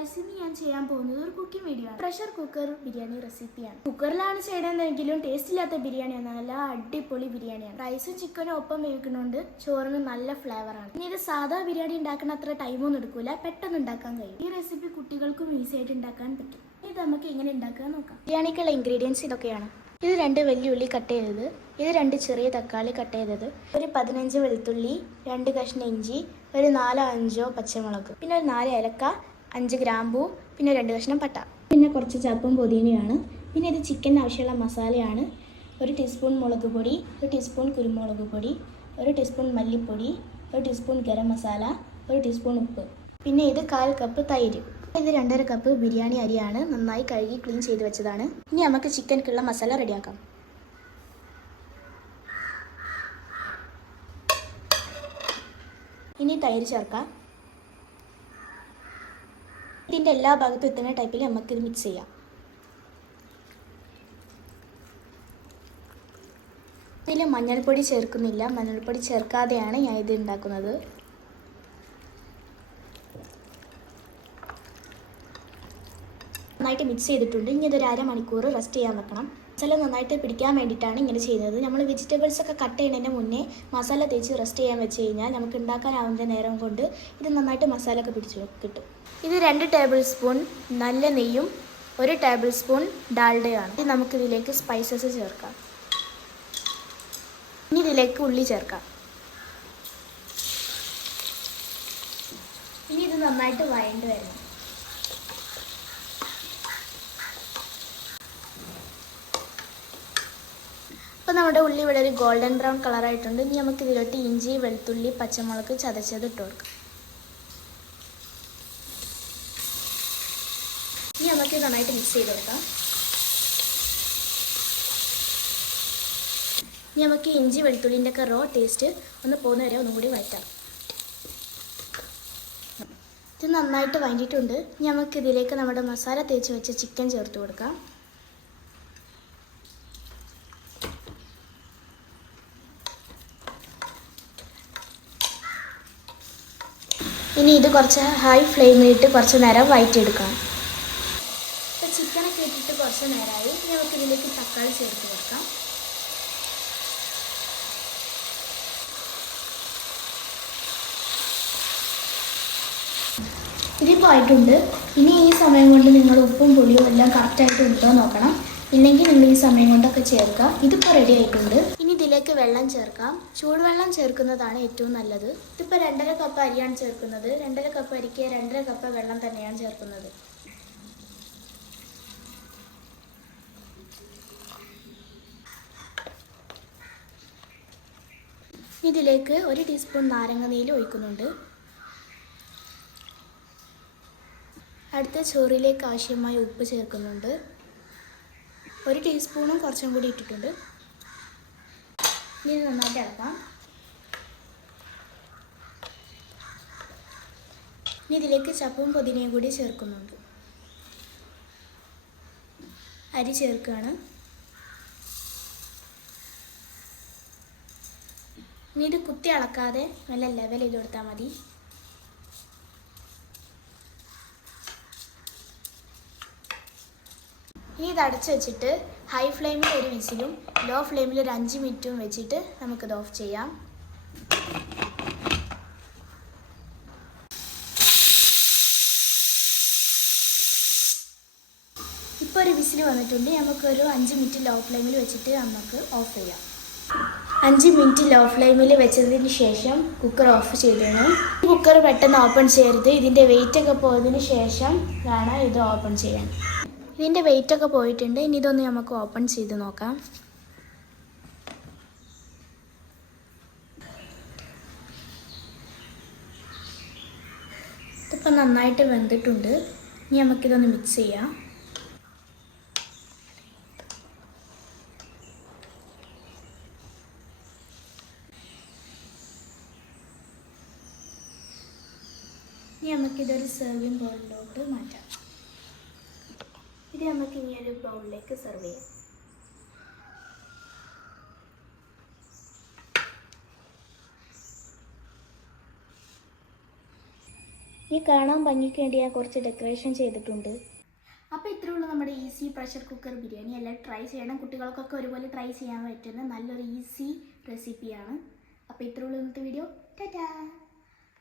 Guys, ഇന്ന് ഞാൻ ചെയ്യാൻ പോകുന്നത് ഒരു കുക്കിംഗ് വീഡിയോ ആണ്. പ്രഷർ കുക്കർ ബിരിയാണി റെസിപ്പിയാണ്. കുക്കറിലാണ് ചെയ്യണമെന്നെങ്കിലും ടേസ്റ്റ് ഇല്ലാത്ത ബിരിയാണിയാണ്, നല്ല അടിപൊളി ബിരിയാണിയാണ്. റൈസും ചിക്കനും ഒപ്പം വേവിക്കുന്നതുകൊണ്ട് ചോറിന് നല്ല ഫ്ലേവറാണ്. ഇനി ഇത് സാധാ ബിരിയാണി ഉണ്ടാക്കുന്ന അത്ര ടൈമൊന്നും എടുക്കൂല, പെട്ടെന്ന് ഉണ്ടാക്കാൻ കഴിയും. ഈ റെസിപ്പി കുട്ടികൾക്കും ഈസി ആയിട്ട് ഉണ്ടാക്കാൻ പറ്റും. ഇത് നമുക്ക് എങ്ങനെ ഉണ്ടാക്കാൻ നോക്കാം. ബിരിയാണിക്കുള്ള ഇൻഗ്രീഡിയൻസ് ഇതൊക്കെയാണ്. ഇത് 2 വലിയ ഉള്ളി കട്ട് ചെയ്തത്, ഇത് 2 ചെറിയ തക്കാളി കട്ട് ചെയ്തത്, ഒരു 15 വെളുത്തുള്ളി, 2 കഷ്ണം ഇഞ്ചി, ഒരു 4-5 പച്ചമുളക്, പിന്നെ ഒരു 4 ഏലക്ക, 5 ഗ്രാമ്പൂ, പിന്നെ 2 കഷ്ണം പട്ട, പിന്നെ കുറച്ച് ചപ്പും പുതിനയാണ്. പിന്നെ ഇത് ചിക്കന് ആവശ്യമുള്ള മസാലയാണ്. 1 ടീസ്പൂൺ മുളക് പൊടി, 1 ടീസ്പൂൺ കുരുമുളക് പൊടി, 1 ടീസ്പൂൺ മല്ലിപ്പൊടി, 1 ടീസ്പൂൺ ഗരം മസാല, 1 ടീസ്പൂൺ ഉപ്പ്, പിന്നെ ഇത് 1/4 കപ്പ് തൈര്. ഇത് 2.5 കപ്പ് ബിരിയാണി അരിയാണ്, നന്നായി കഴുകി ക്ലീൻ ചെയ്ത് വെച്ചതാണ്. ഇനി നമുക്ക് ചിക്കൻക്കുള്ള മസാല റെഡിയാക്കാം. ഇനി തൈര് ചേർക്കാം. ഇതിൻ്റെ എല്ലാ ഭാഗത്തും എത്തുന്ന ടൈപ്പിൽ നമുക്കിത് മിക്സ് ചെയ്യാം. ഇതിൽ മഞ്ഞൾപ്പൊടി ചേർക്കുന്നില്ല, മഞ്ഞൾപ്പൊടി ചേർക്കാതെയാണ് ഞാൻ ഇത് ഉണ്ടാക്കുന്നത്. നന്നായിട്ട് മിക്സ് ചെയ്തിട്ടുണ്ട്. ഇനി ഇതൊരു അരമണിക്കൂർ റെസ്റ്റ് ചെയ്യാൻ വെക്കണം. മസാല നന്നായിട്ട് പിടിക്കാൻ വേണ്ടിയിട്ടാണ് ഇങ്ങനെ ചെയ്യുന്നത്. നമ്മൾ വെജിറ്റബിൾസ് ഒക്കെ കട്ട് ചെയ്യുന്നതിന് മുന്നേ മസാല തേച്ച് റെസ്റ്റ് ചെയ്യാൻ വെച്ച് കഴിഞ്ഞാൽ നമുക്ക് ഉണ്ടാക്കാനാവുന്ന നേരം കൊണ്ട് ഇത് നന്നായിട്ട് മസാല ഒക്കെ പിടിച്ച് കിട്ടും. ഇത് 2 ടേബിൾ സ്പൂൺ നല്ല നെയ്യും 1 ടേബിൾ സ്പൂൺ ഡാൽഡയാണ്. ഇത് നമുക്കിതിലേക്ക് സ്പൈസസ് ചേർക്കാം. ഇനി ഇതിലേക്ക് ഉള്ളി ചേർക്കാം. ഇനി ഇത് നന്നായിട്ട് വഴണ്ട് വരണം. അപ്പോൾ നമ്മുടെ ഉള്ളി ഇവിടെ ഒരു ഗോൾഡൻ ബ്രൗൺ കളറായിട്ടുണ്ട്. ഇനി നമുക്ക് ഇതിലോട്ട് ഇഞ്ചി, വെളുത്തുള്ളി, പച്ചമുളക് ചതച്ചത് ഇട്ട് കൊടുക്കാം. ഇനി നമുക്ക് നന്നായിട്ട് മിക്സ് ചെയ്ത് കൊടുക്കാം. ഇനി നമുക്ക് ഇഞ്ചി വെളുത്തുള്ളിൻ്റെ ഒക്കെ റോ ടേസ്റ്റ് ഒന്ന് പോകുന്ന വരെ ഒന്നും കൂടി വഴറ്റാം. ഇത് നന്നായിട്ട് വഴറ്റിയിട്ടുണ്ട്. ഇനി നമുക്ക് ഇതിലേക്ക് നമ്മുടെ മസാല തേച്ച് വെച്ച ചിക്കൻ ചേർത്ത് കൊടുക്കാം. ഇനി ഇത് കുറച്ച് ഹൈ ഫ്ലെയിമിലിട്ട് കുറച്ച് നേരം വഴറ്റിയെടുക്കാം. ഇപ്പോൾ ചിക്കനൊക്കെ ഇട്ടിട്ട് കുറച്ച് നേരമായി. ഇനി നമുക്ക് ഇതിലേക്ക് തക്കാളി ചേർത്ത് കൊടുക്കാം. ഇതിപ്പോൾ ആയിട്ടുണ്ട്. ഇനി ഈ സമയം കൊണ്ട് നിങ്ങൾ ഉപ്പും പുളിയും എല്ലാം കറക്റ്റായിട്ട് ഉണ്ടോ നോക്കണം. ഇല്ലെങ്കിൽ നിങ്ങൾ ഈ സമയം കൊണ്ടൊക്കെ ചേർക്കുക. ഇതിപ്പോൾ റെഡി ആയിട്ടുണ്ട്. ഇനി ഇതിലേക്ക് വെള്ളം ചേർക്കാം. ചൂടുവെള്ളം ചേർക്കുന്നതാണ് ഏറ്റവും നല്ലത്. ഇതിപ്പോൾ 2.5 കപ്പ് അരിയാണ് ചേർക്കുന്നത്. 2.5 കപ്പ് അരിക്ക് 2.5 കപ്പ് വെള്ളം തന്നെയാണ് ചേർക്കുന്നത്. ഇതിലേക്ക് 1 ടീസ്പൂൺ നാരങ്ങ നീര് ഒഴിക്കുന്നുണ്ട്. അടുത്ത ചോറിലേക്ക് ആവശ്യമായ ഉപ്പ് ചേർക്കുന്നുണ്ട്. 1 ടീസ്പൂണും കുറച്ചും കൂടി ഇട്ടിട്ടുണ്ട്. ഇനി നന്നായിട്ട് ഇളക്കാം. ഇനി ഇതിലേക്ക് ചപ്പും പുതിനയും കൂടി ചേർക്കുന്നുണ്ട്. അരി ചേർക്കുകയാണ്. ഇനി ഇത് കുത്തി അളക്കാതെ നല്ല ലെവൽ ചെയ്ത് കൊടുത്താൽ മതി. ഇനി ഇത് അടച്ച് വെച്ചിട്ട് ഹൈ ഫ്ലെയിമിൽ 1 വിസിലും ലോ ഫ്ലെയിമിൽ ഒരു 5 മിനിറ്റും വെച്ചിട്ട് നമുക്കിത് ഓഫ് ചെയ്യാം. ഇപ്പോൾ ഒരു വിസിൽ വന്നിട്ടുണ്ട്. നമുക്കൊരു 5 മിനിറ്റ് ലോ ഫ്ലെയിമിൽ വെച്ചിട്ട് നമുക്ക് ഓഫ് ചെയ്യാം. 5 മിനിറ്റ് ലോ ഫ്ലെയിമിൽ വെച്ചതിന് ശേഷം കുക്കർ ഓഫ് ചെയ്തിടണം. കുക്കർ പെട്ടെന്ന് ഓപ്പൺ ചെയ്യരുത്. ഇതിൻ്റെ വെയിറ്റൊക്കെ പോയതിന് ശേഷം വേണം ഇത് ഓപ്പൺ ചെയ്യാൻ. ഇതിൻ്റെ വെയിറ്റൊക്കെ പോയിട്ടുണ്ട്. ഇനി ഇതൊന്ന് നമുക്ക് ഓപ്പൺ ചെയ്ത് നോക്കാം. ഇതിപ്പോൾ നന്നായിട്ട് വെന്തിട്ടുണ്ട്. ഇനി നമുക്കിതൊന്ന് മിക്സ് ചെയ്യാം. ഇനി നമുക്കിതൊരു സെർവിങ് ബൗളിലോട്ട് മാറ്റാം. ഇത് നമുക്ക് ഇനി ഒരു ബൗളിലേക്ക് സെർവ് ചെയ്യാം. ഈ കാണാൻ ഭംഗിക്ക് വേണ്ടി ഞാൻ കുറച്ച് ഡെക്കറേഷൻ ചെയ്തിട്ടുണ്ട്. അപ്പോൾ ഇത്രയേ ഉള്ളൂ നമ്മുടെ ഈസി പ്രഷർ കുക്കർ ബിരിയാണി. എല്ലാം ട്രൈ ചെയ്യണം. കുട്ടികൾക്കൊക്കെ ഒരുപോലെ ട്രൈ ചെയ്യാൻ പറ്റുന്ന നല്ലൊരു ഈസി റെസിപ്പിയാണ്. അപ്പോൾ ഇത്രയേ ഉള്ളൂ ഇന്നത്തെ വീഡിയോ. ടാറ്റാ.